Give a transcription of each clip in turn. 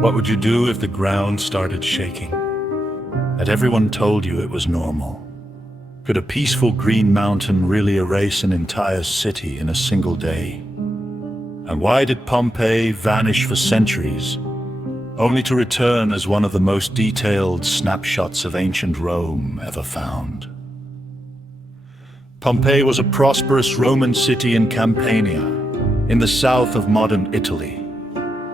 What would you do if the ground started shaking? That everyone told you it was normal. Could a peaceful green mountain really erase an entire city in a single day? And why did Pompeii vanish for centuries, only to return as one of the most detailed snapshots of ancient Rome ever found? Pompeii was a prosperous Roman city in Campania, in the south of modern Italy.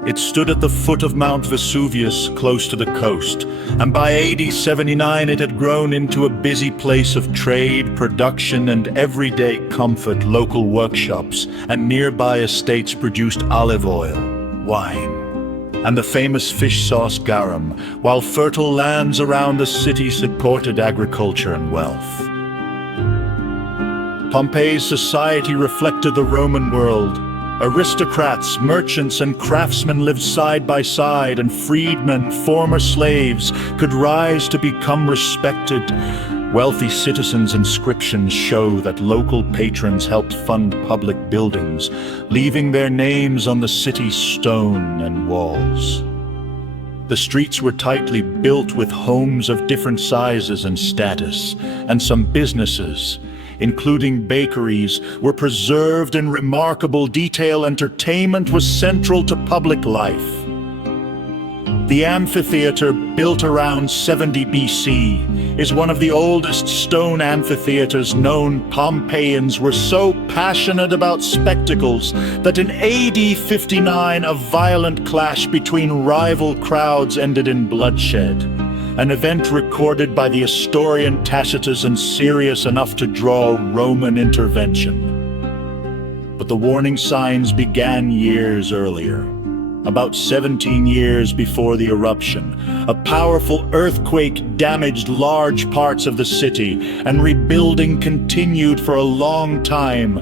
It stood at the foot of Mount Vesuvius, close to the coast, and by AD 79 it had grown into a busy place of trade, production, and everyday comfort. Local workshops and nearby estates produced olive oil, wine, and the famous fish sauce garum, while fertile lands around the city supported agriculture and wealth. Pompeii's society reflected the Roman world. Aristocrats, merchants, and craftsmen lived side by side, and freedmen, former slaves, could rise to become respected. Wealthy citizens' inscriptions show that local patrons helped fund public buildings, leaving their names on the city's stone and walls. The streets were tightly built with homes of different sizes and status, and some businesses, including bakeries, were preserved in remarkable detail. Entertainment was central to public life. The amphitheater, built around 70 BC, is one of the oldest stone amphitheaters known. Pompeians were so passionate about spectacles that in AD 59 a violent clash between rival crowds ended in bloodshed. An event recorded by the historian Tacitus and serious enough to draw Roman intervention. But the warning signs began years earlier. About 17 years before the eruption, a powerful earthquake damaged large parts of the city, and rebuilding continued for a long time.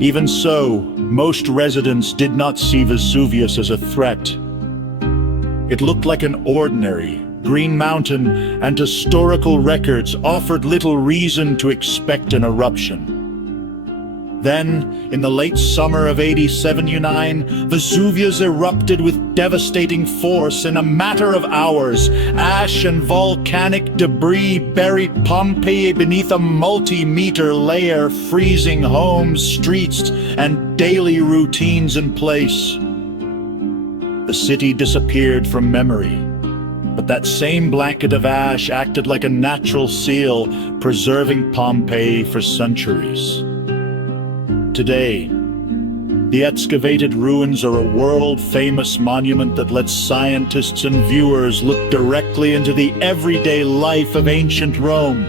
Even so, most residents did not see Vesuvius as a threat. It looked like an ordinary green mountain, and historical records offered little reason to expect an eruption. Then, in the late summer of AD 79, Vesuvius erupted with devastating force. In a matter of hours, ash and volcanic debris buried Pompeii beneath a multi-meter layer, freezing homes, streets, and daily routines in place. The city disappeared from memory. But that same blanket of ash acted like a natural seal, preserving Pompeii for centuries. Today, the excavated ruins are a world-famous monument that lets scientists and viewers look directly into the everyday life of ancient Rome.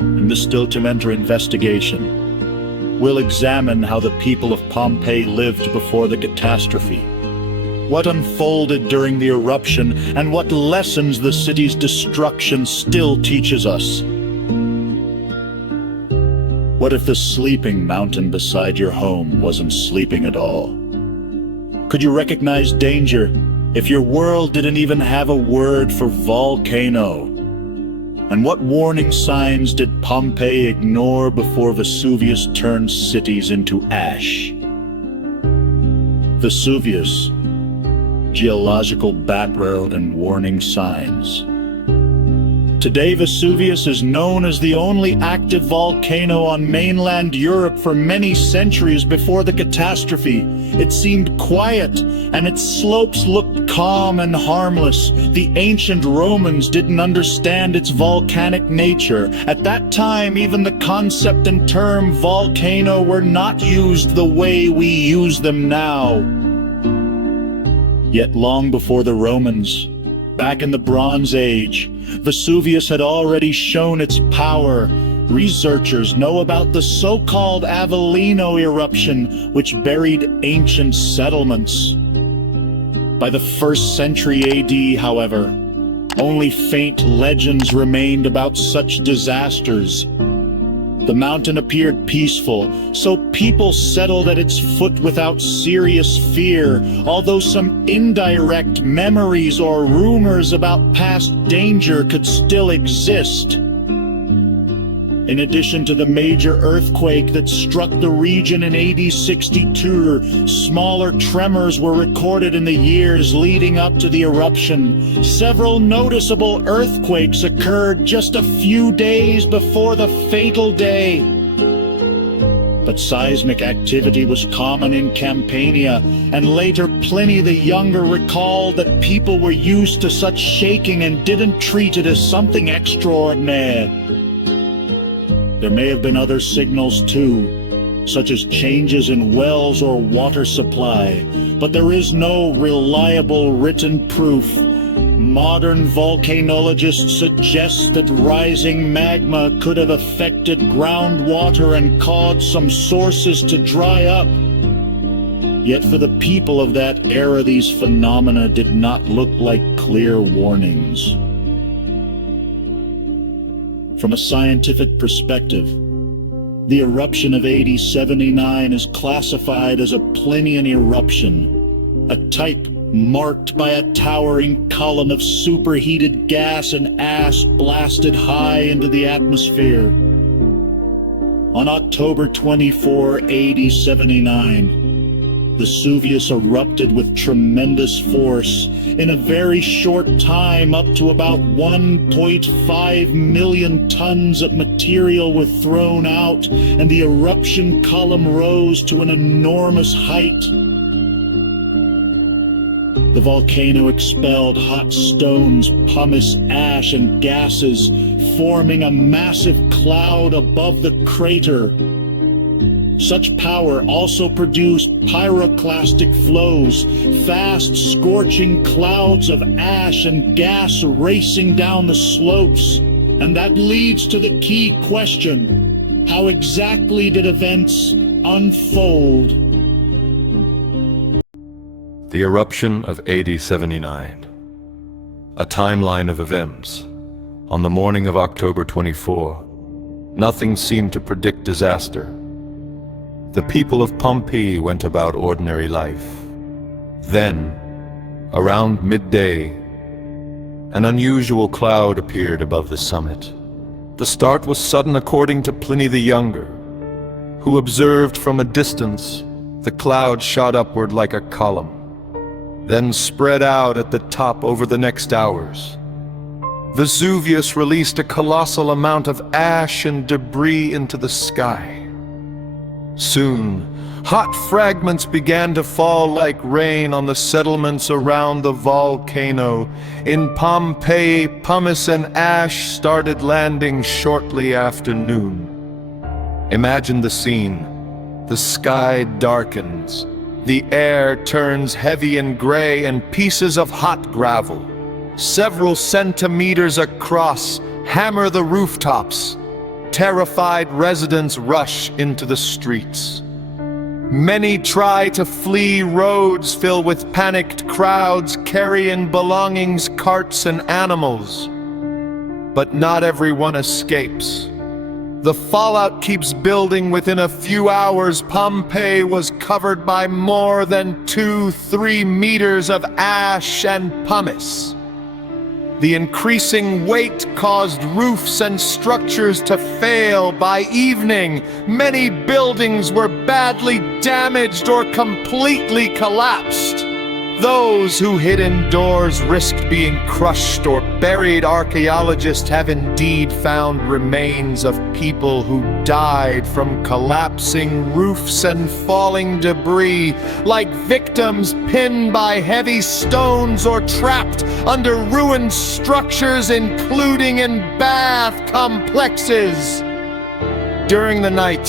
In this still-to-enter investigation, we'll examine how the people of Pompeii lived before the catastrophe, what unfolded during the eruption, and what lessons the city's destruction still teaches us. What if the sleeping mountain beside your home wasn't sleeping at all? Could you recognize danger if your world didn't even have a word for volcano? And what warning signs did Pompeii ignore before Vesuvius turned cities into ash? Vesuvius, geological background and warning signs. Today, Vesuvius is known as the only active volcano on mainland Europe. For many centuries before the catastrophe, it seemed quiet, and its slopes looked calm and harmless. The ancient Romans didn't understand its volcanic nature. At that time, even the concept and term volcano were not used the way we use them now. Yet long before the Romans, back in the Bronze Age, Vesuvius had already shown its power. Researchers know about the so-called Avellino eruption, which buried ancient settlements. By the 1st century AD, however, only faint legends remained about such disasters. The mountain appeared peaceful, so people settled at its foot without serious fear, although some indirect memories or rumors about past danger could still exist. In addition to the major earthquake that struck the region in AD 62, smaller tremors were recorded in the years leading up to the eruption. Several noticeable earthquakes occurred just a few days before the fatal day. But seismic activity was common in Campania, and later Pliny the Younger recalled that people were used to such shaking and didn't treat it as something extraordinary. There may have been other signals too, such as changes in wells or water supply, but there is no reliable written proof. Modern volcanologists suggest that rising magma could have affected groundwater and caused some sources to dry up. Yet for the people of that era, these phenomena did not look like clear warnings. From a scientific perspective, the eruption of AD 79 is classified as a Plinian eruption, a type marked by a towering column of superheated gas and ash blasted high into the atmosphere. On October 24, AD 79, Vesuvius erupted with tremendous force. In a very short time, up to about 1.5 million tons of material were thrown out, and the eruption column rose to an enormous height. The volcano expelled hot stones, pumice, ash, and gases, forming a massive cloud above the crater. Such power also produced pyroclastic flows, fast, scorching clouds of ash and gas racing down the slopes. And that leads to the key question: how exactly did events unfold? The eruption of AD 79. A timeline of events. On the morning of October 24, nothing seemed to predict disaster. The people of Pompeii went about ordinary life. Then, around midday, an unusual cloud appeared above the summit. The start was sudden according to Pliny the Younger, who observed from a distance the cloud shot upward like a column, then spread out at the top over the next hours. Vesuvius released a colossal amount of ash and debris into the sky. Soon, hot fragments began to fall like rain on the settlements around the volcano. In Pompeii, pumice and ash started landing shortly after noon. Imagine the scene. The sky darkens. The air turns heavy and gray, and pieces of hot gravel, several centimeters across, hammer the rooftops. Terrified residents rush into the streets. Many try to flee. Roads fill with panicked crowds carrying belongings, carts, and animals. But not everyone escapes. The fallout keeps building. Within a few hours, Pompeii was covered by more than 2-3 meters of ash and pumice. The increasing weight caused roofs and structures to fail. By evening, many buildings were badly damaged or completely collapsed. Those who hid indoors risked being crushed or buried. Archaeologists have indeed found remains of people who died from collapsing roofs and falling debris, like victims pinned by heavy stones or trapped under ruined structures, including in bath complexes. During the night,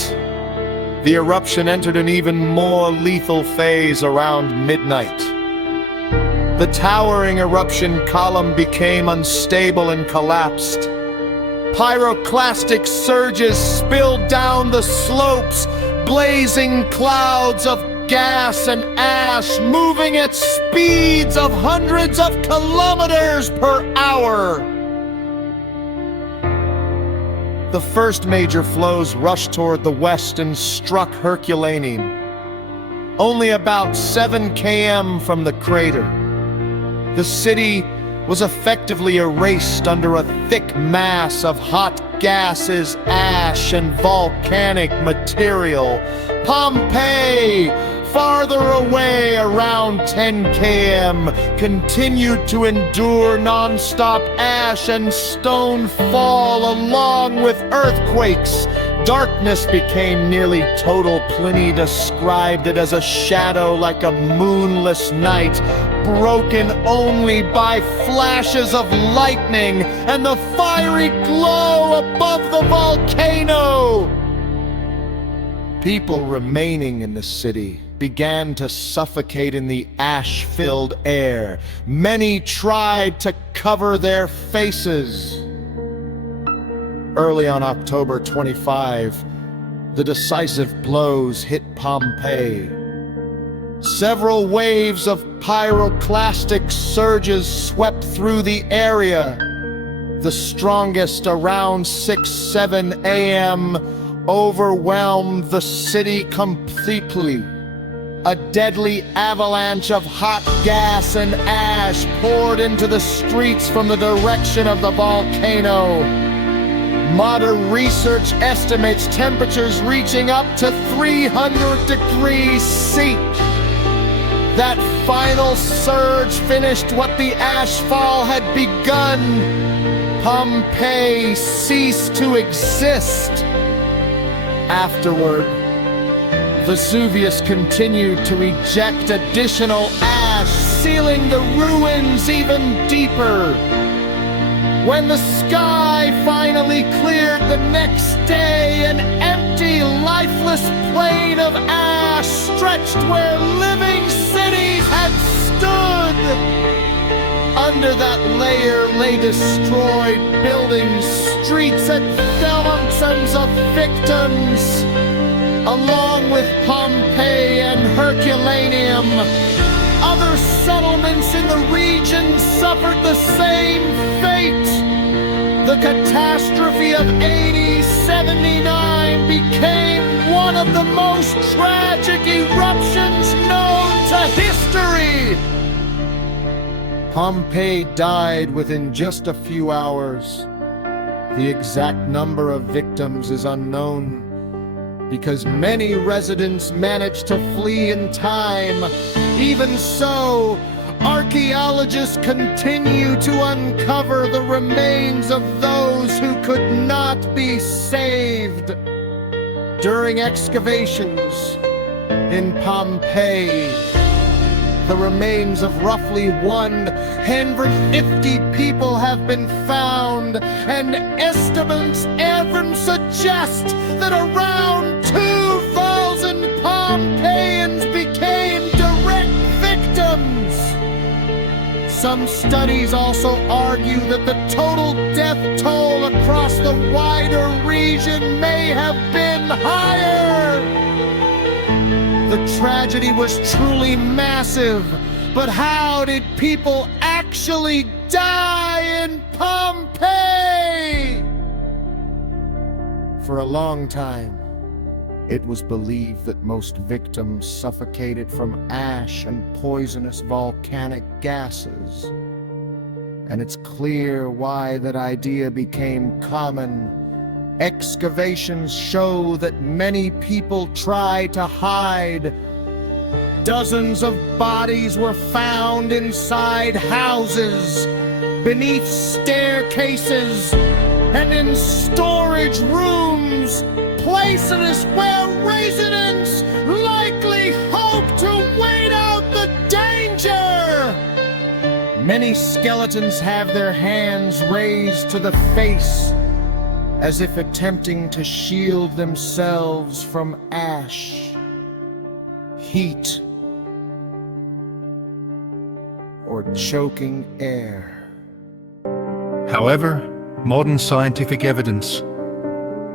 the eruption entered an even more lethal phase around midnight. The towering eruption column became unstable and collapsed. Pyroclastic surges spilled down the slopes, blazing clouds of gas and ash moving at speeds of hundreds of kilometers per hour. The first major flows rushed toward the west and struck Herculaneum, only about 7 km from the crater. The city was effectively erased under a thick mass of hot gases, ash, and volcanic material. Pompeii, farther away around 10 km, continued to endure non-stop ash and stone fall along with earthquakes. Darkness became nearly total. Pliny described it as a shadow like a moonless night, broken only by flashes of lightning and the fiery glow above the volcano. People remaining in the city began to suffocate in the ash-filled air. Many tried to cover their faces. Early on October 25, the decisive blows hit Pompeii. Several waves of pyroclastic surges swept through the area. The strongest, around 6-7 a.m., overwhelmed the city completely. A deadly avalanche of hot gas and ash poured into the streets from the direction of the volcano. Modern research estimates temperatures reaching up to 300 degrees C. That final surge finished what the ashfall had begun. Pompeii ceased to exist. Afterward, Vesuvius continued to eject additional ash, sealing the ruins even deeper. When the sky finally cleared the next day, an empty, lifeless plain of ash stretched where living cities had stood. Under that layer lay destroyed buildings, streets, and thousands of victims. Along with Pompeii and Herculaneum, other settlements in the region suffered the same fate. The catastrophe of AD 79 became one of the most tragic eruptions known to history. Pompeii died within just a few hours. The exact number of victims is unknown, because many residents managed to flee in time. Even so, archaeologists continue to uncover the remains of those who could not be saved. During excavations in Pompeii, the remains of roughly 150 people have been found, and estimates even suggest that around 2,000 Pompeians became direct victims. Some studies also argue that the total death toll across the wider region may have been higher. The tragedy was truly massive, but how did people actually die in Pompeii? For a long time, it was believed that most victims suffocated from ash and poisonous volcanic gases. And it's clear why that idea became common. Excavations show that many people tried to hide. Dozens of bodies were found inside houses, beneath staircases, and in storage rooms, places where residents likely hoped to wait out the danger. Many skeletons have their hands raised to the face, as if attempting to shield themselves from ash, heat, or choking air. However, modern scientific evidence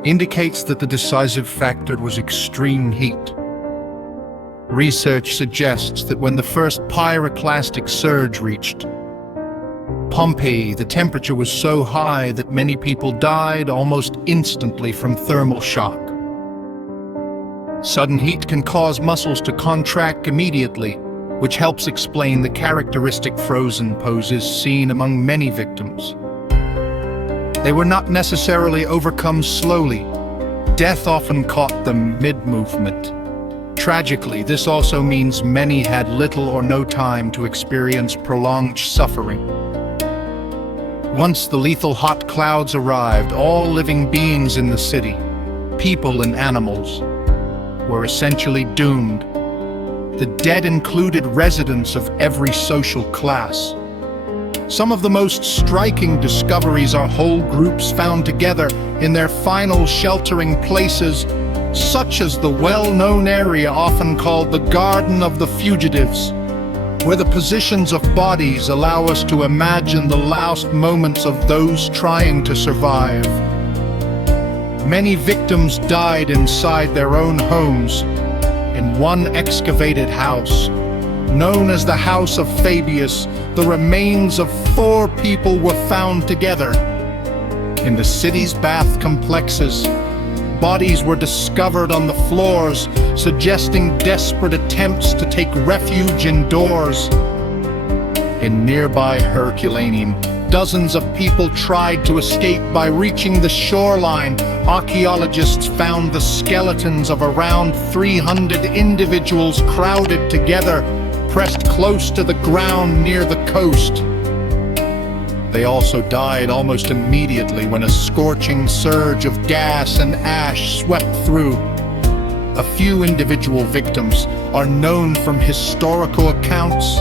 indicates that the decisive factor was extreme heat. Research suggests that when the first pyroclastic surge reached Pompeii, the temperature was so high that many people died almost instantly from thermal shock. Sudden heat can cause muscles to contract immediately, which helps explain the characteristic frozen poses seen among many victims. They were not necessarily overcome slowly. Death often caught them mid-movement. Tragically, this also means many had little or no time to experience prolonged suffering. Once the lethal hot clouds arrived, all living beings in the city, people and animals, were essentially doomed. The dead included residents of every social class. Some of the most striking discoveries are whole groups found together in their final sheltering places, such as the well-known area often called the Garden of the Fugitives, where the positions of bodies allow us to imagine the last moments of those trying to survive. Many victims died inside their own homes. In one excavated house, known as the House of Fabius, the remains of 4 people were found together. In the city's bath complexes, bodies were discovered on the floors, suggesting desperate attempts to take refuge indoors. In nearby Herculaneum, dozens of people tried to escape by reaching the shoreline. Archaeologists found the skeletons of around 300 individuals crowded together, pressed close to the ground near the coast. They also died almost immediately when a scorching surge of gas and ash swept through. A few individual victims are known from historical accounts.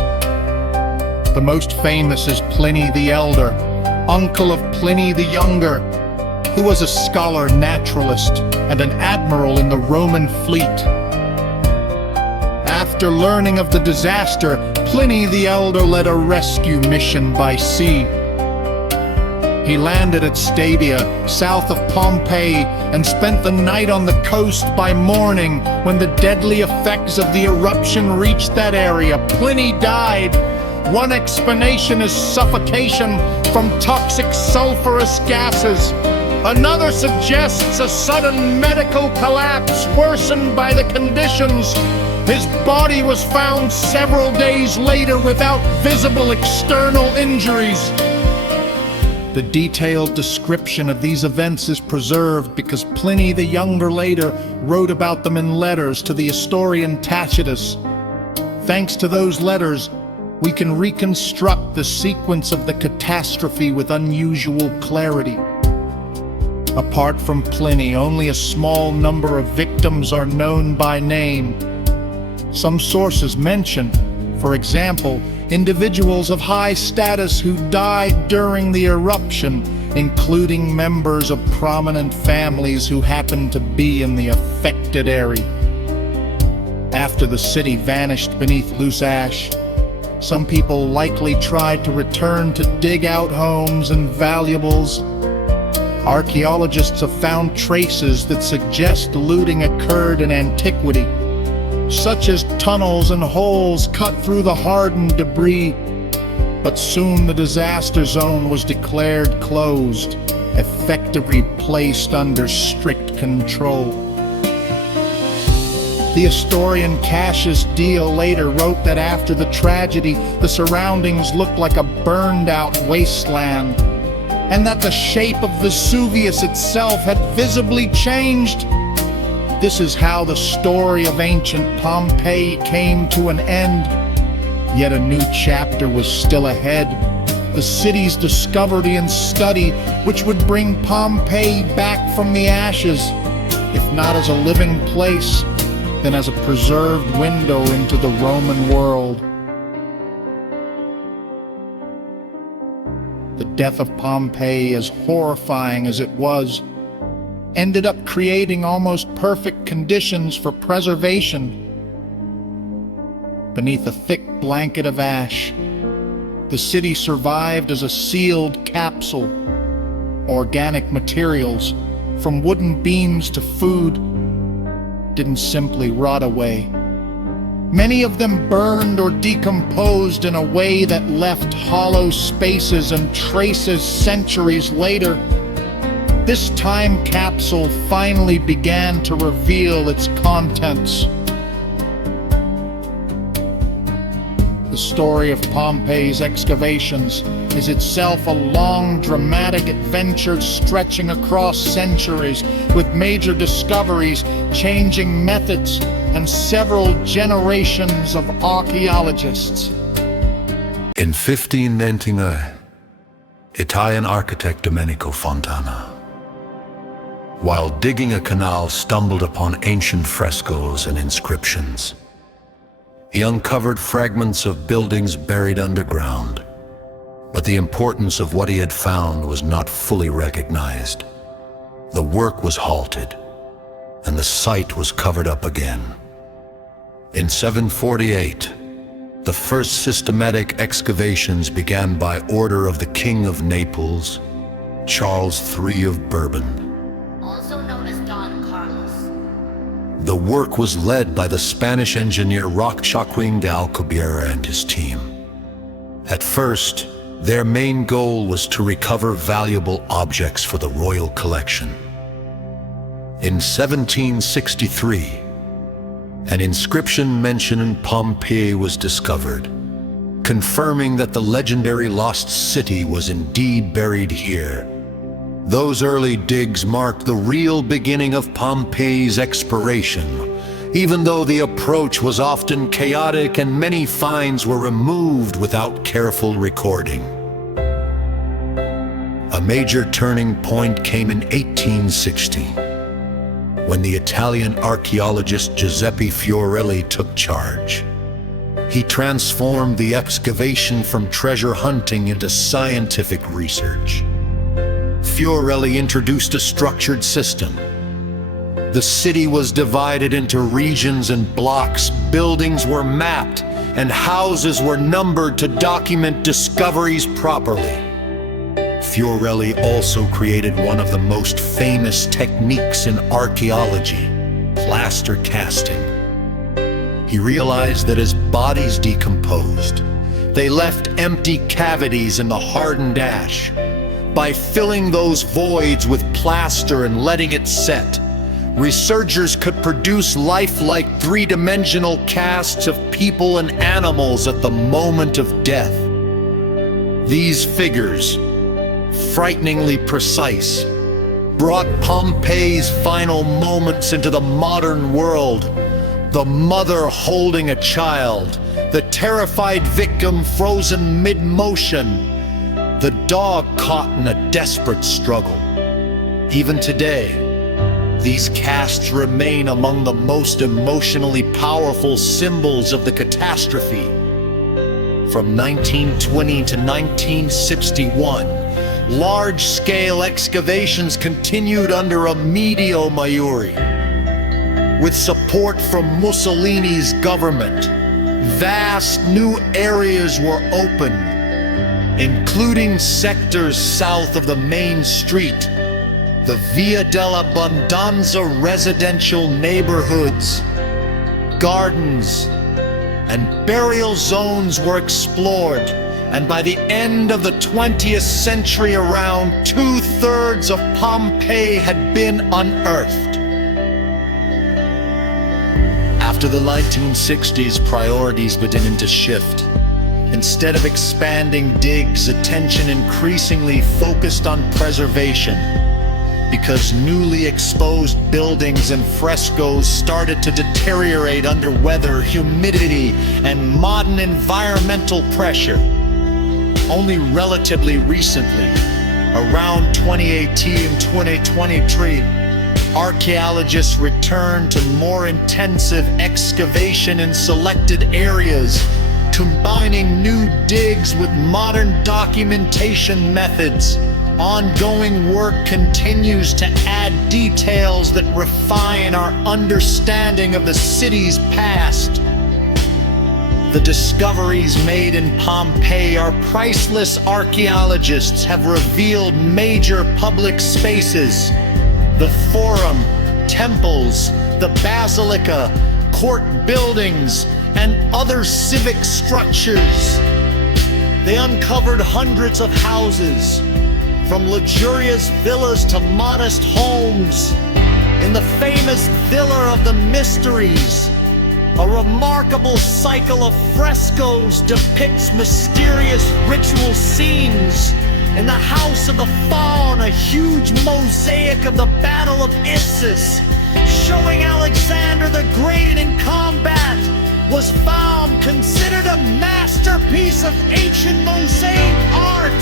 The most famous is Pliny the Elder, uncle of Pliny the Younger, who was a scholar naturalist and an admiral in the Roman fleet. After learning of the disaster, Pliny the Elder led a rescue mission by sea. He landed at Stadia, south of Pompeii, and spent the night on the coast. By morning, when the deadly effects of the eruption reached that area, Pliny died. One explanation is suffocation from toxic sulfurous gases. Another suggests a sudden medical collapse worsened by the conditions. His body was found several days later without visible external injuries. The detailed description of these events is preserved because Pliny the Younger later wrote about them in letters to the historian Tacitus. Thanks to those letters, we can reconstruct the sequence of the catastrophe with unusual clarity. Apart from Pliny, only a small number of victims are known by name. Some sources mention, for example, individuals of high status who died during the eruption, including members of prominent families who happened to be in the affected area. After the city vanished beneath loose ash, some people likely tried to return to dig out homes and valuables. Archaeologists have found traces that suggest looting occurred in antiquity, such as tunnels and holes cut through the hardened debris. But soon the disaster zone was declared closed, effectively placed under strict control. The historian Cassius Dio later wrote that after the tragedy, the surroundings looked like a burned-out wasteland, and that the shape of Vesuvius itself had visibly changed. This is how the story of ancient Pompeii came to an end. Yet a new chapter was still ahead. The city's discovery and study, which would bring Pompeii back from the ashes, if not as a living place, then as a preserved window into the Roman world. The death of Pompeii, as horrifying as it was, ended up creating almost perfect conditions for preservation. Beneath a thick blanket of ash, the city survived as a sealed capsule. Organic materials, from wooden beams to food, didn't simply rot away. Many of them burned or decomposed in a way that left hollow spaces and traces centuries later. This time capsule finally began to reveal its contents. The story of Pompeii's excavations is itself a long, dramatic adventure stretching across centuries, with major discoveries, changing methods, and several generations of archaeologists. In 1599, Italian architect Domenico Fontana, while digging a canal, stumbled upon ancient frescoes and inscriptions. He uncovered fragments of buildings buried underground, but the importance of what he had found was not fully recognized. The work was halted, and the site was covered up again. In 748, the first systematic excavations began by order of the King of Naples, Charles III of Bourbon. Also known as Don Carlos. The work was led by the Spanish engineer Joaquín de Alcubierre and his team. At first, their main goal was to recover valuable objects for the royal collection. In 1763, an inscription mentioning Pompeii was discovered, confirming that the legendary lost city was indeed buried here. Those early digs marked the real beginning of Pompeii's exploration, even though the approach was often chaotic and many finds were removed without careful recording. A major turning point came in 1860, when the Italian archaeologist Giuseppe Fiorelli took charge. He transformed the excavation from treasure hunting into scientific research. Fiorelli introduced a structured system. The city was divided into regions and blocks, buildings were mapped, and houses were numbered to document discoveries properly. Fiorelli also created one of the most famous techniques in archaeology, plaster casting. He realized that as bodies decomposed, they left empty cavities in the hardened ash. By filling those voids with plaster and letting it set, researchers could produce lifelike three-dimensional casts of people and animals at the moment of death. These figures, frighteningly precise, brought Pompeii's final moments into the modern world. The mother holding a child, the terrified victim frozen mid-motion, the dog caught in a desperate struggle. Even today, these casts remain among the most emotionally powerful symbols of the catastrophe. From 1920 to 1961, large-scale excavations continued under Emilio Maiuri. With support from Mussolini's government, vast new areas were opened, including sectors south of the main street. The Via dell'Abbondanza residential neighborhoods, gardens, and burial zones were explored, and by the end of the 20th century, around 2/3 of Pompeii had been unearthed. After the 1960s, priorities began to shift. Instead of expanding digs, attention increasingly focused on preservation, because newly exposed buildings and frescoes started to deteriorate under weather, humidity, and modern environmental pressure. Only relatively recently, around 2018 and 2023, archaeologists returned to more intensive excavation in selected areas, combining new digs with modern documentation methods. Ongoing work continues to add details that refine our understanding of the city's past. The discoveries made in Pompeii are priceless. Archaeologists have revealed major public spaces, the Forum, temples, the Basilica, court buildings, and other civic structures. They uncovered hundreds of houses, from luxurious villas to modest homes. In the famous Villa of the Mysteries, A remarkable cycle of frescoes depicts mysterious ritual scenes. In the House of the Faun, a huge mosaic of the Battle of Issus, showing Alexander the Great in combat, was found, considered a masterpiece of ancient mosaic art.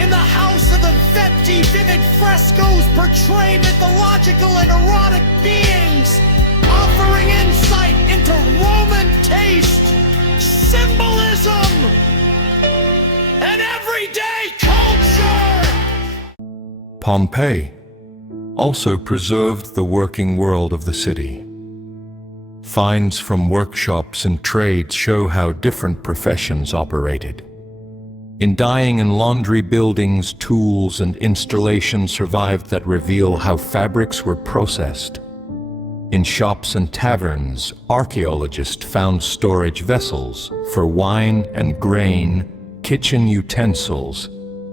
In the House of the Vecti, vivid frescoes portray mythological and erotic beings, offering insight into Roman taste, symbolism, and everyday culture! Pompeii also preserved the working world of the city. Finds from workshops and trades show how different professions operated. In dyeing and laundry buildings, tools and installations survived that reveal how fabrics were processed. In shops and taverns, archaeologists found storage vessels for wine and grain, kitchen utensils,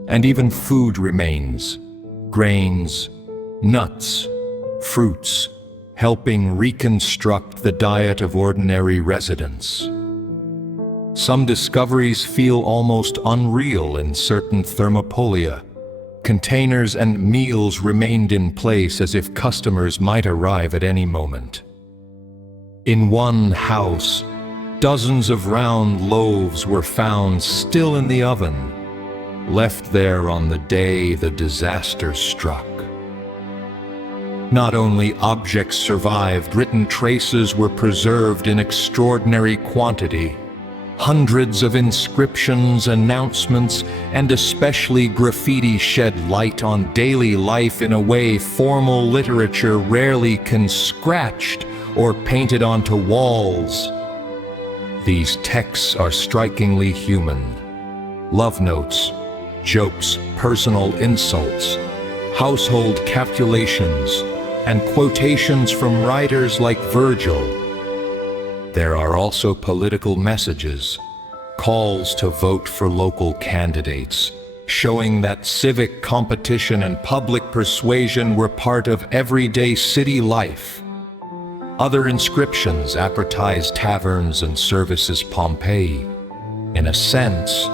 and even food remains, grains, nuts, fruits, helping reconstruct the diet of ordinary residents. Some discoveries feel almost unreal in certain thermopolia. Containers and meals remained in place as if customers might arrive at any moment. In one house, dozens of round loaves were found still in the oven, left there on the day the disaster struck. Not only objects survived, written traces were preserved in extraordinary quantity. Hundreds of inscriptions, announcements, and especially graffiti shed light on daily life in a way formal literature rarely can, scratched or painted onto walls. These texts are strikingly human. Love notes, jokes, personal insults, household calculations, and quotations from writers like Virgil. There are also political messages, calls to vote for local candidates, showing that civic competition and public persuasion were part of everyday city life. Other inscriptions advertised taverns and services. Pompeii, in a sense,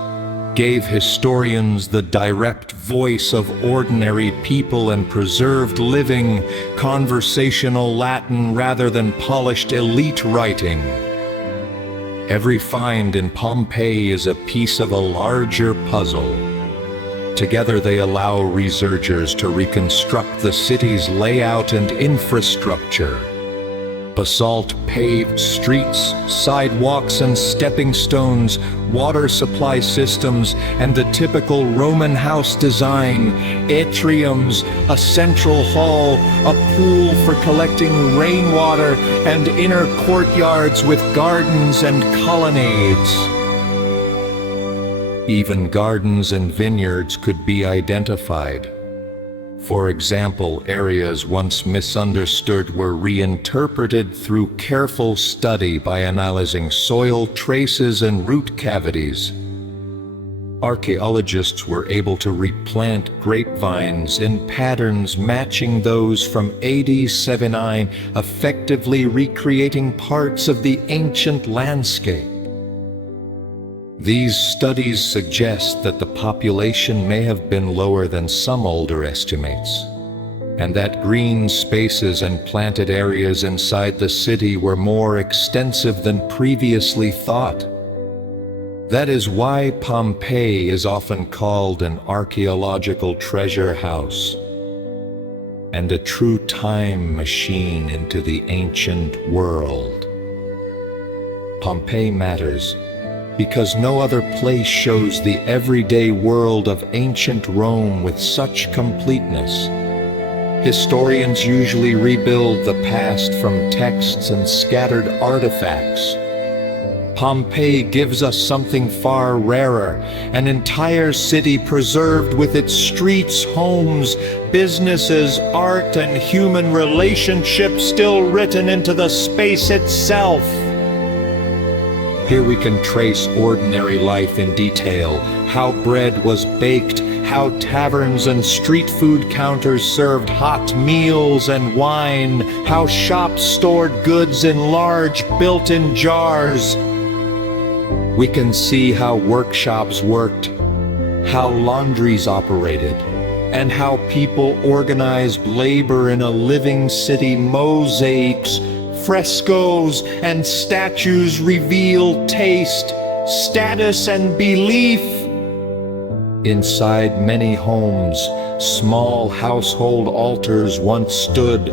gave historians the direct voice of ordinary people and preserved living, conversational Latin rather than polished elite writing. Every find in Pompeii is a piece of a larger puzzle. Together they allow researchers to reconstruct the city's layout and infrastructure. Basalt-paved streets, sidewalks and stepping stones, water supply systems, and the typical Roman house design, atriums, a central hall, a pool for collecting rainwater, and inner courtyards with gardens and colonnades. Even gardens and vineyards could be identified. For example, areas once misunderstood were reinterpreted through careful study by analyzing soil traces and root cavities. Archaeologists were able to replant grapevines in patterns matching those from AD 79, effectively recreating parts of the ancient landscape. These studies suggest that the population may have been lower than some older estimates, and that green spaces and planted areas inside the city were more extensive than previously thought. That is why Pompeii is often called an archaeological treasure house and a true time machine into the ancient world. Pompeii matters because no other place shows the everyday world of ancient Rome with such completeness. Historians usually rebuild the past from texts and scattered artifacts. Pompeii gives us something far rarer, an entire city preserved with its streets, homes, businesses, art, and human relationships still written into the space itself. Here we can trace ordinary life in detail, how bread was baked, how taverns and street food counters served hot meals and wine, how shops stored goods in large built-in jars. We can see how workshops worked, how laundries operated, and how people organized labor in a living city. Mosaics, frescoes, and statues reveal taste, status, and belief. Inside many homes, small household altars once stood,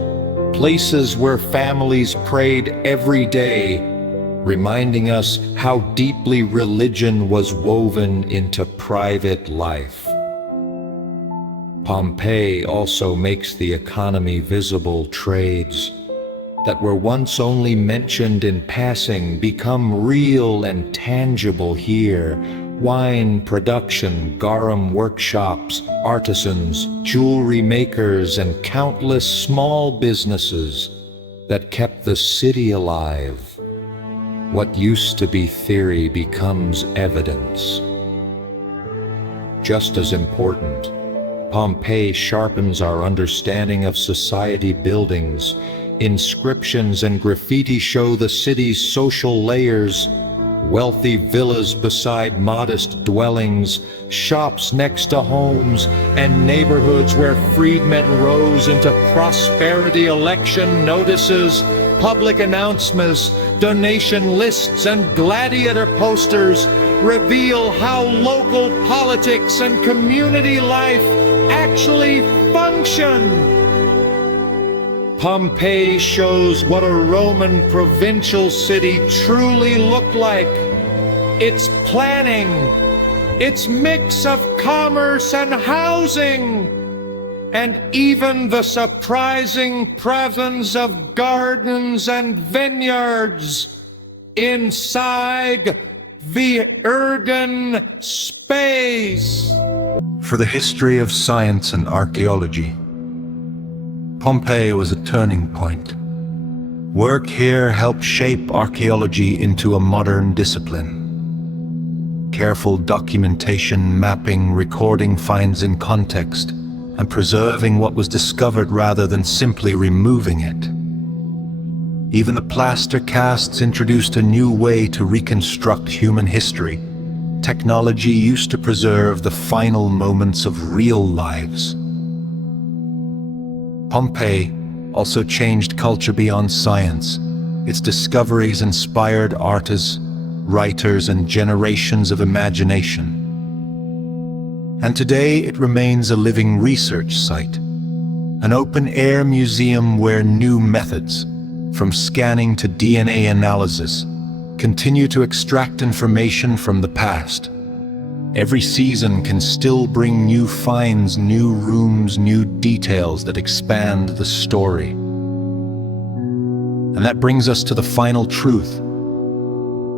places where families prayed every day, reminding us how deeply religion was woven into private life. Pompeii also makes the economy visible. Trades that were once only mentioned in passing become real and tangible here. Wine production, garum workshops, artisans, jewelry makers, and countless small businesses that kept the city alive. What used to be theory becomes evidence. Just as important, Pompeii sharpens our understanding of society. Buildings, inscriptions, and graffiti show the city's social layers. Wealthy villas beside modest dwellings, shops next to homes, and neighborhoods where freedmen rose into prosperity. Election notices, public announcements, donation lists, and gladiator posters reveal how local politics and community life actually function. Pompeii shows what a Roman provincial city truly looked like. Its planning, its mix of commerce and housing, and even the surprising presence of gardens and vineyards inside the urban space. For the history of science and archaeology, Pompeii was a turning point. Work here helped shape archaeology into a modern discipline. Careful documentation, mapping, recording finds in context, and preserving what was discovered rather than simply removing it. Even the plaster casts introduced a new way to reconstruct human history. Technology used to preserve the final moments of real lives. Pompeii also changed culture beyond science. Its discoveries inspired artists, writers, and generations of imagination. And today it remains a living research site, an open-air museum where new methods, from scanning to DNA analysis, continue to extract information from the past. Every season can still bring new finds, new rooms, new details that expand the story. And that brings us to the final truth.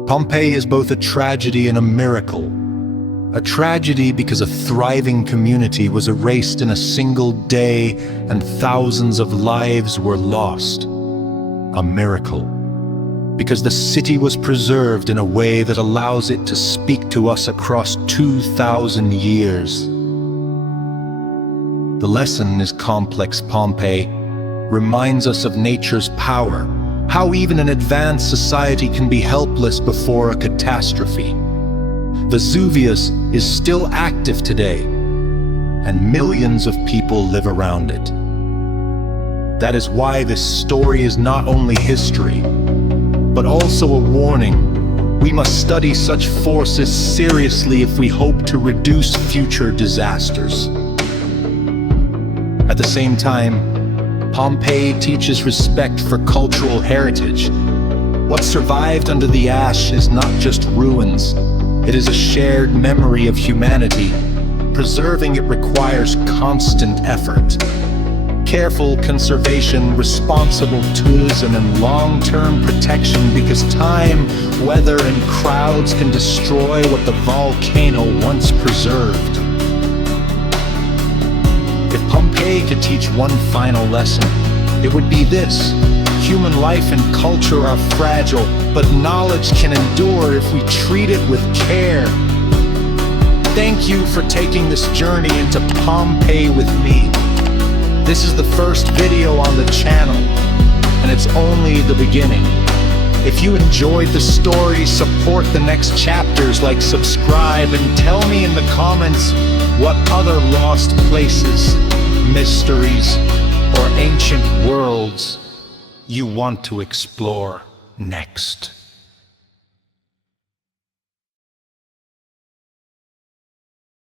Pompeii is both a tragedy and a miracle. A tragedy because a thriving community was erased in a single day and thousands of lives were lost. A miracle because the city was preserved in a way that allows it to speak to us across 2,000 years. The lesson is complex. Pompeii reminds us of nature's power, how even an advanced society can be helpless before a catastrophe. Vesuvius is still active today, and millions of people live around it. That is why this story is not only history, but also a warning. We must study such forces seriously if we hope to reduce future disasters. At the same time, Pompeii teaches respect for cultural heritage. What survived under the ash is not just ruins. It is a shared memory of humanity. Preserving it requires constant effort. Careful conservation, responsible tourism, and long-term protection, because time, weather, and crowds can destroy what the volcano once preserved. If Pompeii could teach one final lesson, it would be this: Human life and culture are fragile, but knowledge can endure if we treat it with care. Thank you for taking this journey into Pompeii with me. This is the first video on the channel, and it's only the beginning. If you enjoyed the story, support the next chapters, like, subscribe, and tell me in the comments what other lost places, mysteries, or ancient worlds you want to explore next.